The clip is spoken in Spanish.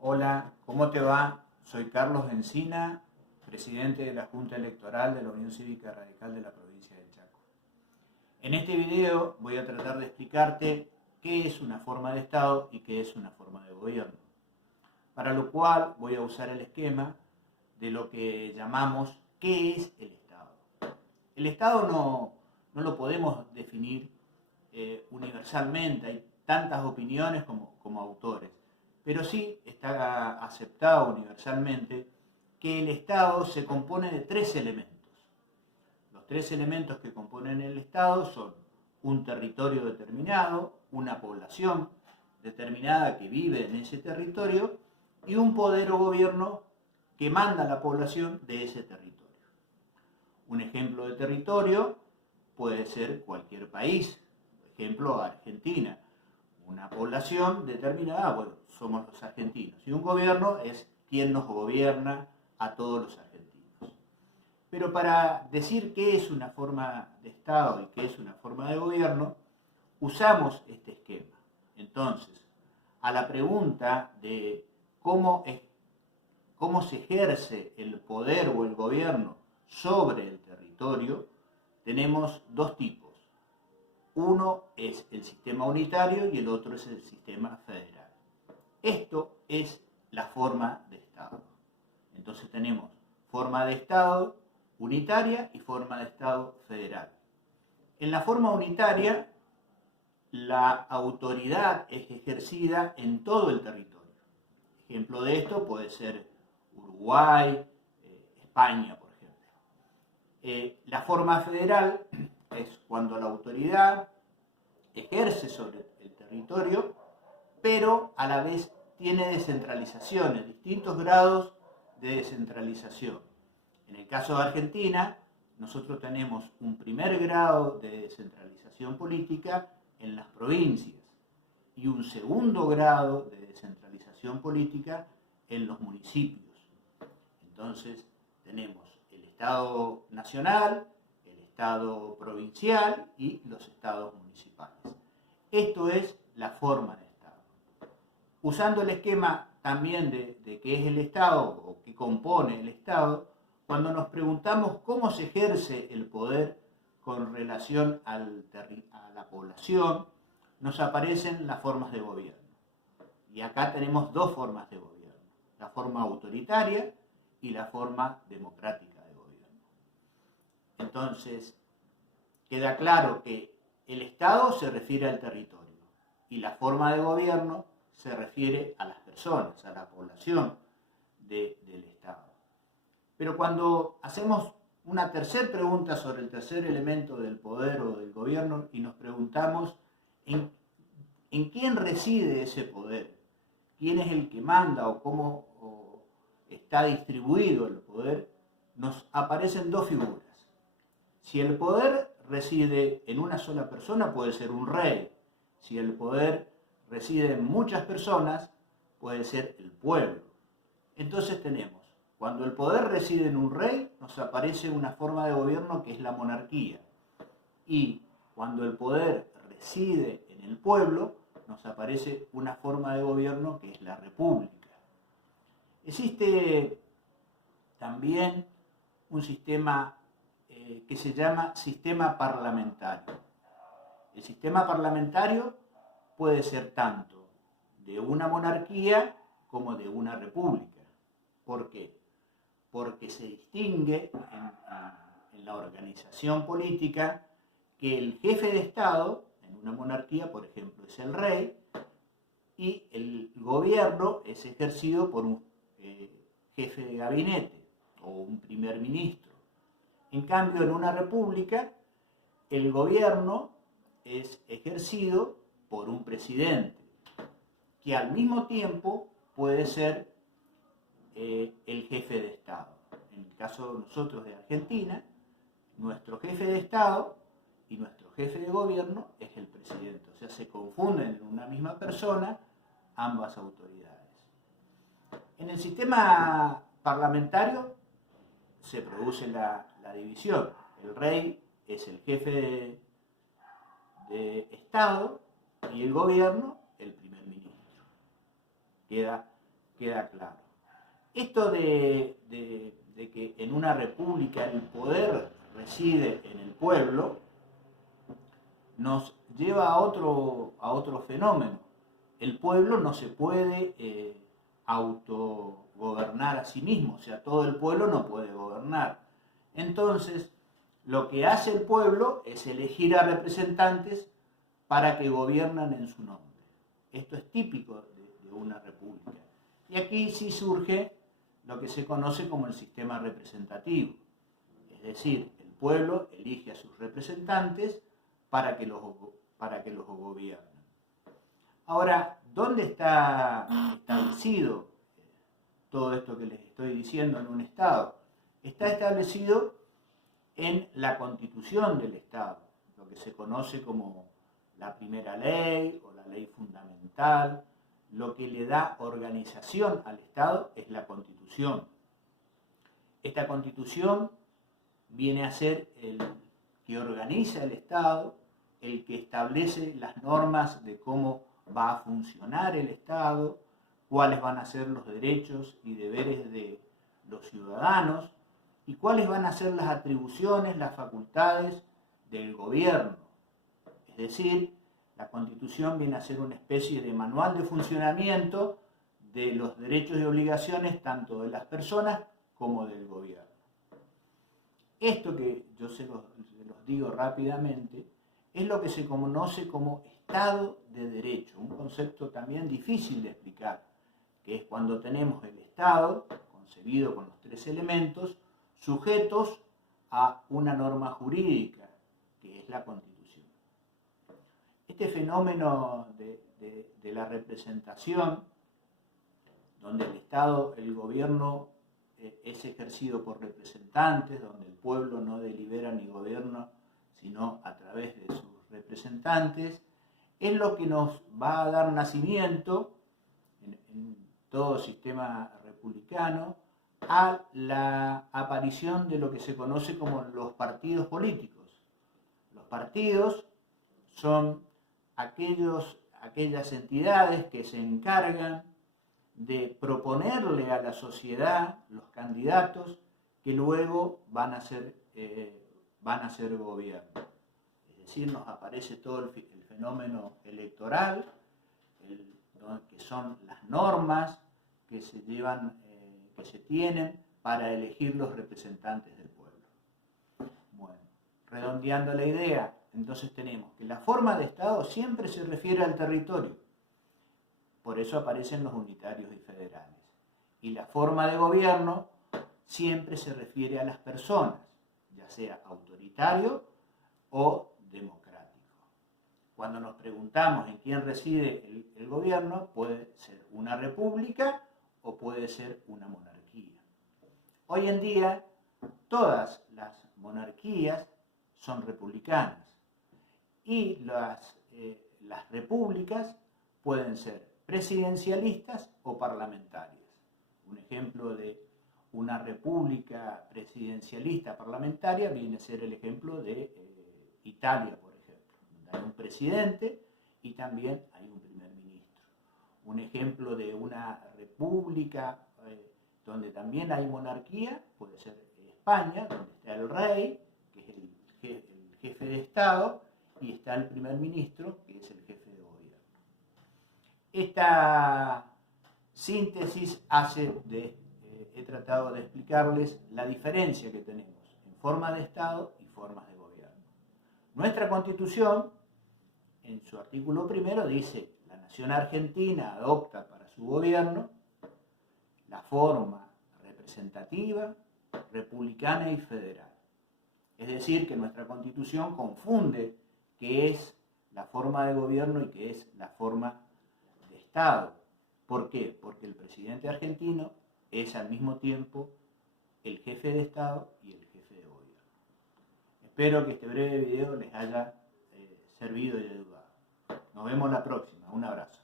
Hola, ¿cómo te va? Soy Carlos Encina, presidente de la Junta Electoral de la Unión Cívica Radical de la provincia del Chaco. En este video voy a tratar de explicarte qué es una forma de Estado y qué es una forma de gobierno. Para lo cual voy a usar el esquema de lo que llamamos ¿qué es el Estado? El Estado no lo podemos definir universalmente, hay tantas opiniones como autores, pero sí está aceptado universalmente que el Estado se compone de tres elementos. Los tres elementos que componen el Estado son un territorio determinado, una población determinada que vive en ese territorio y un poder o gobierno que manda a la población de ese territorio. Un ejemplo de territorio puede ser cualquier país, por ejemplo Argentina. Una población determinada, bueno, somos los argentinos. Y un gobierno es quien nos gobierna a todos los argentinos. Pero para decir qué es una forma de Estado y qué es una forma de gobierno, usamos este esquema. Entonces, a la pregunta de cómo se ejerce el poder o el gobierno sobre el territorio, tenemos dos tipos. Uno es el sistema unitario y el otro es el sistema federal. Esto es la forma de Estado. Entonces tenemos forma de Estado unitaria y forma de Estado federal. En la forma unitaria, la autoridad es ejercida en todo el territorio. Ejemplo de esto puede ser Uruguay, España, por ejemplo. La forma federal es cuando la autoridad ejerce sobre el territorio, pero a la vez tiene descentralizaciones, distintos grados de descentralización. En el caso de Argentina, nosotros tenemos un primer grado de descentralización política en las provincias y un segundo grado de descentralización política en los municipios. Entonces, tenemos el Estado nacional, el Estado provincial y los estados municipales. Esto es la forma de Estado. Usando el esquema también de qué es el Estado o qué compone el Estado, cuando nos preguntamos cómo se ejerce el poder con relación a la población, nos aparecen las formas de gobierno. Y acá tenemos dos formas de gobierno, la forma autoritaria y la forma democrática de gobierno. Entonces, queda claro que el Estado se refiere al territorio y la forma de gobierno se refiere a las personas, a la población del Estado. Pero cuando hacemos una tercera pregunta sobre el tercer elemento del poder o del gobierno y nos preguntamos en quién reside ese poder, quién es el que manda o cómo está distribuido el poder, nos aparecen dos figuras. Si el poder reside en una sola persona, puede ser un rey. Si el poder reside en muchas personas, puede ser el pueblo. Entonces tenemos, cuando el poder reside en un rey, nos aparece una forma de gobierno que es la monarquía. Y cuando el poder reside en el pueblo, nos aparece una forma de gobierno que es la república. Existe también un sistema que se llama sistema parlamentario. El sistema parlamentario puede ser tanto de una monarquía como de una república. ¿Por qué? Porque se distingue en la organización política que el jefe de Estado, en una monarquía, por ejemplo, es el rey, y el gobierno es ejercido por un jefe de gabinete o un primer ministro. En cambio, en una república, el gobierno es ejercido por un presidente, que al mismo tiempo puede ser el jefe de Estado. En el caso de nosotros de Argentina, nuestro jefe de Estado y nuestro jefe de gobierno es el presidente. O sea, se confunden en una misma persona ambas autoridades. En el sistema parlamentario se produce la división. El rey es el jefe de Estado y el gobierno el primer ministro. Queda queda claro. Esto de que en una república el poder reside en el pueblo, nos lleva a otro fenómeno. El pueblo no se puede autogobernar a sí mismo, o sea, todo el pueblo no puede gobernar. Entonces, lo que hace el pueblo es elegir a representantes para que gobiernan en su nombre. Esto es típico de una república. Y aquí sí surge lo que se conoce como el sistema representativo. Es decir, el pueblo elige a sus representantes para que los gobiernen. Ahora, ¿dónde está establecido todo esto que les estoy diciendo en un Estado? Está establecido en la Constitución del Estado, lo que se conoce como la primera ley o la ley fundamental. Lo que le da organización al Estado es la Constitución. Esta Constitución viene a ser el que organiza el Estado, el que establece las normas de cómo va a funcionar el Estado, cuáles van a ser los derechos y deberes de los ciudadanos y cuáles van a ser las atribuciones, las facultades del gobierno. Es decir, la Constitución viene a ser una especie de manual de funcionamiento de los derechos y obligaciones tanto de las personas como del gobierno. Esto que yo se los digo rápidamente es lo que se conoce como Estado de Derecho, un concepto también difícil de explicar, que es cuando tenemos el Estado, concebido con los tres elementos, sujetos a una norma jurídica, que es la Constitución. Este fenómeno de la representación, donde el Estado, el gobierno es ejercido por representantes, donde el pueblo no delibera ni gobierna, sino a través de sus representantes, es lo que nos va a dar nacimiento en todo sistema republicano a la aparición de lo que se conoce como los partidos políticos. Los partidos son aquellas entidades que se encargan de proponerle a la sociedad los candidatos que luego van a ser gobierno. Es decir, nos aparece todo el fenómeno electoral, que son las normas que se tienen para elegir los representantes del pueblo. Bueno, redondeando la idea, entonces tenemos que la forma de Estado siempre se refiere al territorio. Por eso aparecen los unitarios y federales. Y la forma de gobierno siempre se refiere a las personas, ya sea autoritario o democrático. Cuando nos preguntamos en quién reside el gobierno, puede ser una república o puede ser una monarquía. Hoy en día, todas las monarquías son republicanas y las repúblicas pueden ser presidencialistas o parlamentarias. Un ejemplo de una república presidencialista parlamentaria viene a ser el ejemplo de Italia, por ejemplo, donde hay un presidente y también hay un primer ministro. Un ejemplo de una república donde también hay monarquía puede ser España, donde está el rey, que es el jefe de Estado, y está el primer ministro, que es el jefe de gobierno. Esta síntesis he tratado de explicarles la diferencia que tenemos en forma de Estado y formas de gobierno. Nuestra Constitución, en su artículo primero, dice: la nación argentina adopta para su gobierno la forma representativa, republicana y federal. Es decir, que nuestra Constitución confunde qué es la forma de gobierno y qué es la forma de Estado. ¿Por qué? Porque el presidente argentino es al mismo tiempo el jefe de Estado y el jefe de gobierno. Espero que este breve video les haya servido y ayudado. Nos vemos la próxima. Un abrazo.